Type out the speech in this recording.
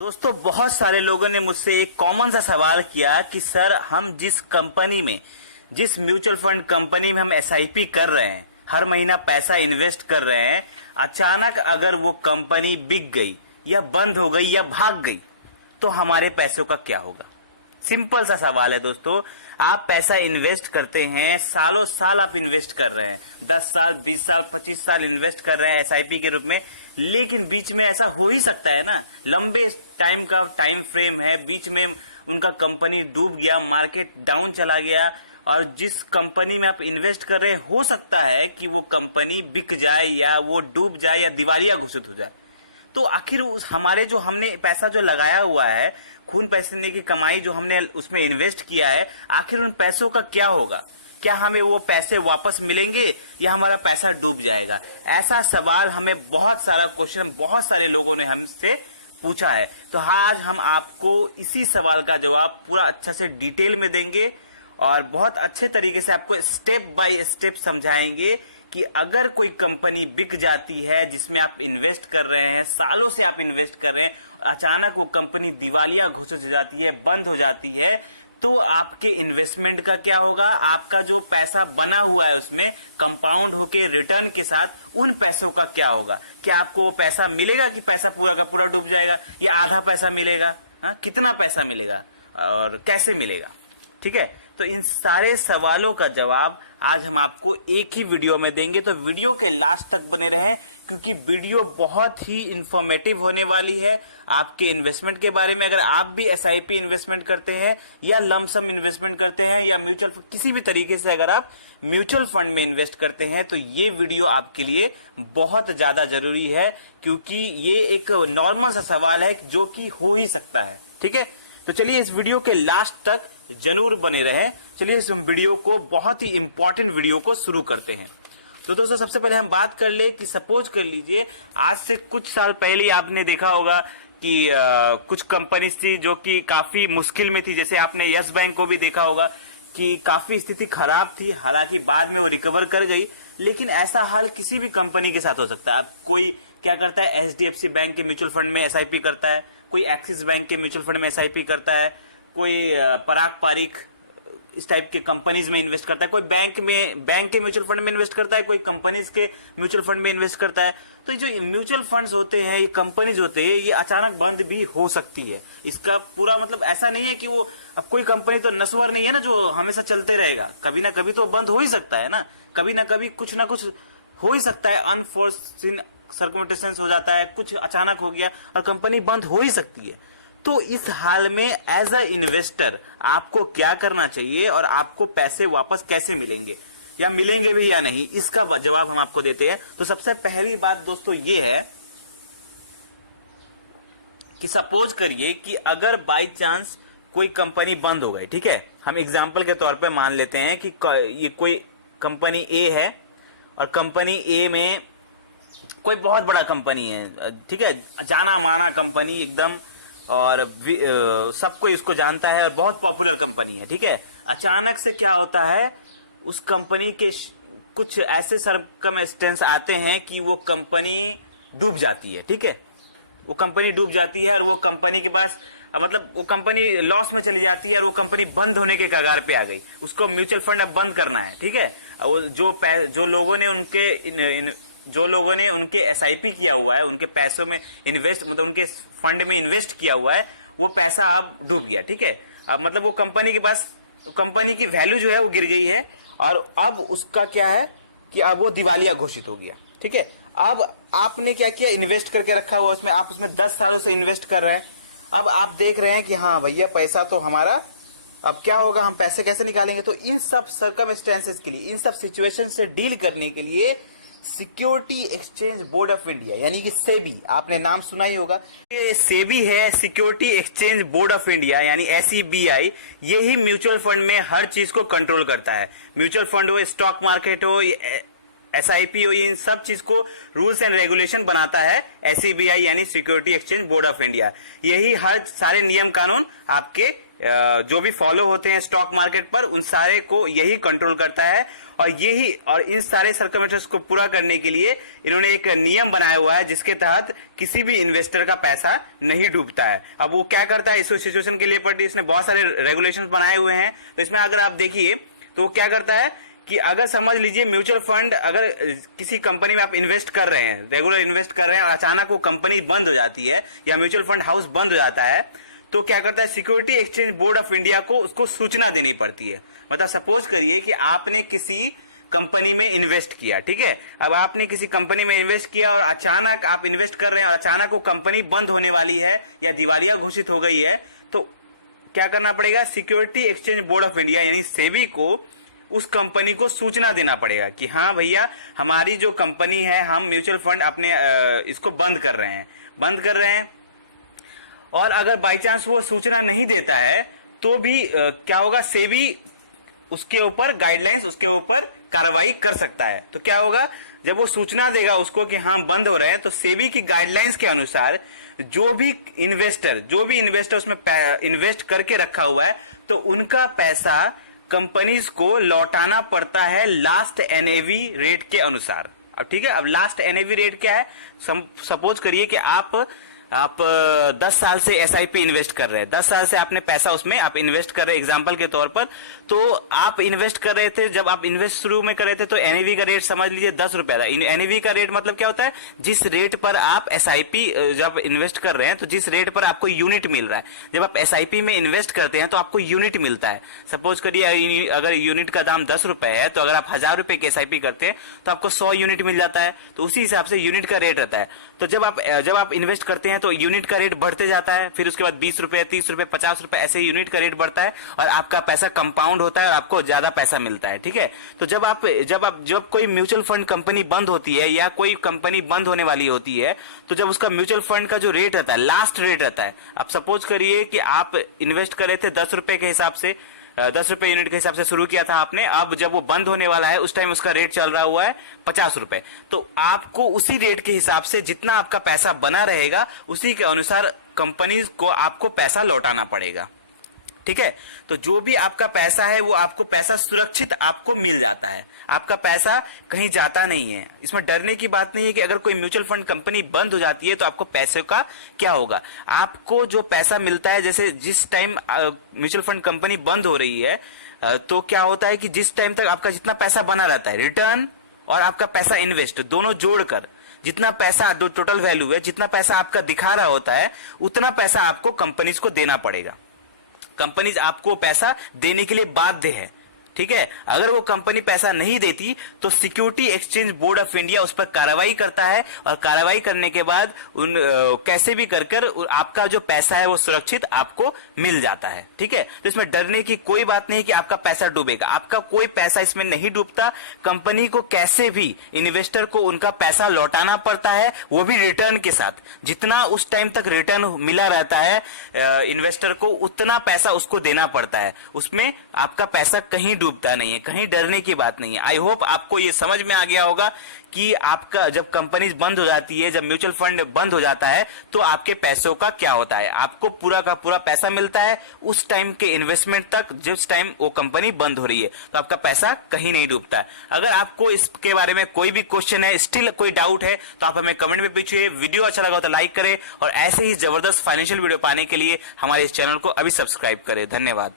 दोस्तों, बहुत सारे लोगों ने मुझसे एक कॉमन सा सवाल किया कि सर, हम जिस कंपनी में, जिस म्यूचुअल फंड कंपनी में हम एसआईपी कर रहे हैं, हर महीना पैसा इन्वेस्ट कर रहे हैं, अचानक अगर वो कंपनी बिक गई या बंद हो गई या भाग गई तो हमारे पैसों का क्या होगा। सिंपल सा सवाल है दोस्तों। आप पैसा इन्वेस्ट करते हैं, सालों साल आप इन्वेस्ट कर रहे हैं, 10 साल 20 साल 25 साल इन्वेस्ट कर रहे हैं एसआईपी के रूप में, लेकिन बीच में ऐसा हो ही सकता है ना, लंबे टाइम का टाइम फ्रेम है, बीच में उनका कंपनी डूब गया, मार्केट डाउन चला गया, और जिस कंपनी में आप इन्वेस्ट कर रहे हैं हो सकता है कि वो कंपनी बिक जाए या वो डूब जाए या दिवालिया घोषित हो जाए। तो आखिर उस हमारे जो हमने पैसा जो लगाया हुआ है, खून पसीने की कमाई जो हमने उसमें इन्वेस्ट किया है, आखिर उन पैसों का क्या होगा। क्या हमें वो पैसे वापस मिलेंगे या हमारा पैसा डूब जाएगा। ऐसा सवाल हमें बहुत सारे लोगों ने हमसे पूछा है। तो आज हम आपको इसी सवाल का जवाब पूरा अच्छा से डिटेल में देंगे और बहुत अच्छे तरीके से आपको स्टेप बाय स्टेप समझाएंगे कि अगर कोई कंपनी बिक जाती है जिसमें आप इन्वेस्ट कर रहे हैं, सालों से आप इन्वेस्ट कर रहे हैं, अचानक वो कंपनी दिवालिया घोषित हो जाती है, बंद हो जाती है, तो आपके इन्वेस्टमेंट का क्या होगा। आपका जो पैसा बना हुआ है उसमें कंपाउंड होके रिटर्न के साथ उन पैसों का क्या होगा। क्या आपको वो पैसा मिलेगा कि पैसा पूरा का पूरा डूब जाएगा, या आधा पैसा मिलेगा, कितना पैसा मिलेगा और कैसे मिलेगा। ठीक है, तो इन सारे सवालों का जवाब आज हम आपको एक ही वीडियो में देंगे। तो वीडियो के लास्ट तक बने रहें, क्योंकि वीडियो बहुत ही इंफॉर्मेटिव होने वाली है आपके इन्वेस्टमेंट के बारे में। अगर आप भी एसआईपी इन्वेस्टमेंट करते हैं या लमसम इन्वेस्टमेंट करते हैं या म्यूचुअल किसी भी तरीके से अगर आप म्यूचुअल फंड में इन्वेस्ट करते हैं, तो ये वीडियो आपके लिए बहुत ज्यादा जरूरी है, क्योंकि ये एक नॉर्मल सा सवाल है जो कि हो ही सकता है। ठीक है, तो चलिए इस वीडियो के लास्ट तक जरूर बने रहे। चलिए इस वीडियो को, बहुत ही इंपॉर्टेंट वीडियो को शुरू करते हैं। तो दोस्तों, सबसे पहले हम बात कर ले कि सपोज कर लीजिए आज से कुछ साल पहले आपने देखा होगा कि कुछ कंपनीज थी जो कि काफी मुश्किल में थी। जैसे आपने यस बैंक को भी देखा होगा कि काफी स्थिति खराब थी, हालांकि बाद में वो रिकवर कर गई। लेकिन ऐसा हाल किसी भी कंपनी के साथ हो सकता है। कोई क्या करता है, एचडीएफसी बैंक के म्यूचुअल फंड में एसआईपी करता है, कोई एक्सिस बैंक के म्यूचुअल फंड में एसआईपी करता है, कोई पराग पारिक इस टाइप के कंपनीज में इन्वेस्ट करता है, कोई बैंक के म्यूचुअल फंड में इन्वेस्ट करता है, कोई कंपनीज के म्यूचुअल फंड में इन्वेस्ट करता है। तो जो म्यूचुअल फंड्स होते हैं, ये कंपनीज होते हैं, ये अचानक बंद भी हो सकती है। इसका पूरा मतलब ऐसा नहीं है कि वो, अब कोई कंपनी तो नस्वर नहीं है ना जो हमेशा चलते रहेगा, कभी ना कभी तो बंद हो ही सकता है ना, कभी ना कभी कुछ ना कुछ हो ही सकता है, अनफोर्सिन सर्कमस्टेंसेस हो जाता है, कुछ अचानक हो गया और कंपनी बंद हो ही सकती है। तो इस हाल में एज अ इन्वेस्टर आपको क्या करना चाहिए और आपको पैसे वापस कैसे मिलेंगे, या मिलेंगे भी या नहीं, इसका जवाब हम आपको देते हैं। तो सबसे पहली बात दोस्तों ये है कि सपोज करिए कि अगर बाय चांस कोई कंपनी बंद हो गई, ठीक है, हम एग्जांपल के तौर पे मान लेते हैं कि ये कोई कंपनी ए है और कंपनी ए में कोई बहुत बड़ा कंपनी है, ठीक है, जाना माना कंपनी एकदम, और सबको इसको जानता है और बहुत पॉपुलर कंपनी है। ठीक है, अचानक से क्या होता है, उस कंपनी के कुछ ऐसे सर्कमस्टेंस आते हैं कि वो कंपनी डूब जाती है। ठीक है, वो कंपनी डूब जाती है और वो कंपनी के पास, मतलब वो कंपनी लॉस में चली जाती है और वो कंपनी बंद होने के कगार पे आ गई, उसको म्यूचुअल फंड अब बंद करना है। ठीक है, जो लोगों ने उनके एसआईपी किया हुआ है, उनके पैसों में इन्वेस्ट, मतलब उनके फंड में इन्वेस्ट किया हुआ है, वो पैसा अब डूब गया। ठीक है, अब मतलब वो कंपनी के पास, कंपनी की वैल्यू जो है वो गिर गई है और अब उसका क्या है कि अब वो दिवालिया घोषित हो गया। ठीक है, अब आपने क्या किया, इन्वेस्ट करके रखा हुआ उसमें, आप उसमें 10 सालों से इन्वेस्ट कर रहे हैं। अब आप देख रहे हैं कि हाँ भैया पैसा तो हमारा, अब क्या होगा, हम पैसे कैसे निकालेंगे। तो इन सब सर्कमस्टेंसेस के लिए, इन सब सिचुएशन से डील करने के लिए security exchange board of India, यानी कि सेबी, आपने नाम सुना ही होगा, ये सेबी है, security exchange board of India यानी SEBI, यही म्यूचुअल फंड में हर चीज को कंट्रोल करता है। म्यूचुअल फंड हो, स्टॉक मार्केट हो, एसआईपी हो, इन सब चीज को रूल्स एंड रेगुलेशन बनाता है SEBI यानी security exchange board of India. यही हर सारे नियम कानून आपके जो भी फॉलो होते हैं स्टॉक मार्केट पर, उन सारे को यही कंट्रोल करता है। और इन सारे सर्कमस्टेंसेस को पूरा करने के लिए इन्होंने एक नियम बनाया हुआ है जिसके तहत किसी भी इन्वेस्टर का पैसा नहीं डूबता है। अब वो क्या करता है, इस सिचुएशन के लिए पर इसने बहुत सारे रेगुलेशंस बनाए हुए हैं। तो इसमें अगर आप देखिए तो वो क्या करता है कि अगर समझ लीजिए म्यूचुअल फंड, अगर किसी कंपनी में आप इन्वेस्ट कर रहे हैं, रेगुलर इन्वेस्ट कर रहे हैं, और अचानक वो कंपनी बंद हो जाती है या म्यूचुअल फंड हाउस बंद हो जाता है, तो क्या करता है, security exchange board of India को उसको सूचना देनी पड़ती है। मतलब सपोज करिए कि आपने किसी कंपनी में इन्वेस्ट किया, ठीक है। अब आपने किसी कंपनी में इन्वेस्ट किया और अचानक आप इन्वेस्ट कर रहे हैं और अचानक वो कंपनी बंद होने वाली है या दिवालिया घोषित हो गई है, तो क्या करना पड़ेगा, security exchange board of India यानी सेबी को उस कंपनी को सूचना देना पड़ेगा कि हाँ भैया, हमारी जो कंपनी है, हम म्यूचुअल फंड अपने इसको बंद कर रहे हैं। और अगर बाई चांस वो सूचना नहीं देता है तो भी क्या होगा, सेबी उसके ऊपर गाइडलाइंस, उसके ऊपर कार्रवाई कर सकता है। तो क्या होगा, जब वो सूचना देगा उसको कि हाँ बंद हो रहे हैं, तो सेबी की गाइडलाइंस के अनुसार जो भी इन्वेस्टर उसमें इन्वेस्ट करके रखा हुआ है, तो उनका पैसा कंपनीज को लौटाना पड़ता है लास्ट एनएवी रेट के अनुसार। अब ठीक है, अब लास्ट एनएवी रेट क्या है, सपोज करिए कि आप 10 साल से एसआईपी इन्वेस्ट कर रहे हैं, 10 साल से आपने पैसा उसमें आप इन्वेस्ट कर रहे हैं एग्जांपल के तौर पर। तो आप इन्वेस्ट कर रहे थे, जब आप इन्वेस्ट शुरू में कर रहे थे तो एनएवी का रेट समझ लीजिए 10 रुपया था। एनएवी का रेट मतलब क्या होता है, जिस रेट पर आप एसआईपी जब इन्वेस्ट कर रहे हैं तो जिस रेट पर आपको यूनिट मिल रहा है। जब आप एसआईपी में इन्वेस्ट करते हैं तो आपको यूनिट मिलता है। सपोज करिए अगर यूनिट का दाम 10 रुपए है, तो अगर आप 1000 रुपए की एसआईपी करते हैं तो आपको 100 यूनिट मिल जाता है। तो उसी हिसाब से यूनिट का रेट रहता है। तो जब आप इन्वेस्ट करते हैं तो यूनिट का रेट बढ़ते जाता है, फिर उसके बाद 20 रुपए, 30 रुपए, 50 रुपए, ऐसे यूनिट का रेट बढ़ता है और आपका पैसा कंपाउंड होता है और आपको ज्यादा पैसा मिलता है। ठीक है, तो जब कोई म्यूचुअल फंड कंपनी बंद होती है या कोई कंपनी बंद होने वाली होती है, तो जब उसका म्यूचुअल फंड का जो रेट रहता है, लास्ट रेट रहता है। अब सपोज करिए कि आप इन्वेस्ट करे थे 10 रुपए के हिसाब से, 10 रुपए यूनिट के हिसाब से शुरू किया था आपने। अब जब वो बंद होने वाला है उस टाइम उसका रेट चल रहा हुआ है 50 रुपए। तो आपको उसी रेट के हिसाब से जितना आपका पैसा बना रहेगा उसी के अनुसार कंपनीज को आपको पैसा लौटाना पड़ेगा। ठीक है, तो जो भी आपका पैसा है वो आपको पैसा सुरक्षित आपको मिल जाता है, आपका पैसा कहीं जाता नहीं है। इसमें डरने की बात नहीं है कि अगर कोई म्यूचुअल फंड कंपनी बंद हो जाती है तो आपको पैसे का क्या होगा। आपको जो पैसा मिलता है, जैसे जिस टाइम म्यूचुअल फंड कंपनी बंद हो रही है तो क्या होता है कि जिस टाइम तक आपका जितना पैसा बना रहता है, रिटर्न और आपका पैसा इन्वेस्ट दोनों जोड़कर जितना पैसा टोटल वैल्यू है, जितना पैसा आपका दिखा रहा होता है, उतना पैसा आपको कंपनीज को देना पड़ेगा। कंपनीज आपको पैसा देने के लिए बाध्य है। ठीक है, अगर वो कंपनी पैसा नहीं देती तो security exchange board of India उस पर कार्रवाई करता है और कार्रवाई करने के बाद कैसे भी कर आपका जो पैसा है वो सुरक्षित आपको मिल जाता है। ठीक है, तो इसमें डरने की कोई बात नहीं कि आपका पैसा डूबेगा, आपका कोई पैसा इसमें नहीं डूबता। कंपनी को कैसे भी इन्वेस्टर को उनका पैसा लौटाना पड़ता है, वो भी रिटर्न के साथ। जितना उस टाइम तक रिटर्न मिला रहता है इन्वेस्टर को, उतना पैसा उसको देना पड़ता है। उसमें आपका पैसा कहीं डूबता नहीं है, कहीं डरने की बात नहीं है। आई होप आपको ये समझ में आ गया होगा कि आपका जब कंपनीज बंद हो जाती है, जब म्यूचुअल फंड बंद हो जाता है तो आपके पैसों का क्या होता है। आपको पूरा का पूरा पैसा मिलता है उस टाइम के इन्वेस्टमेंट तक, जिस टाइम वो कंपनी बंद हो रही है, तो आपका पैसा कहीं नहीं डूबता है। अगर आपको इसके बारे में कोई भी क्वेश्चन है, स्टिल कोई डाउट है, तो आप हमें कमेंट में पूछिए। वीडियो अच्छा लगा तो लाइक करें और ऐसे ही जबरदस्त फाइनेंशियल वीडियो पाने के लिए हमारे इस चैनल को अभी सब्सक्राइब करें। धन्यवाद।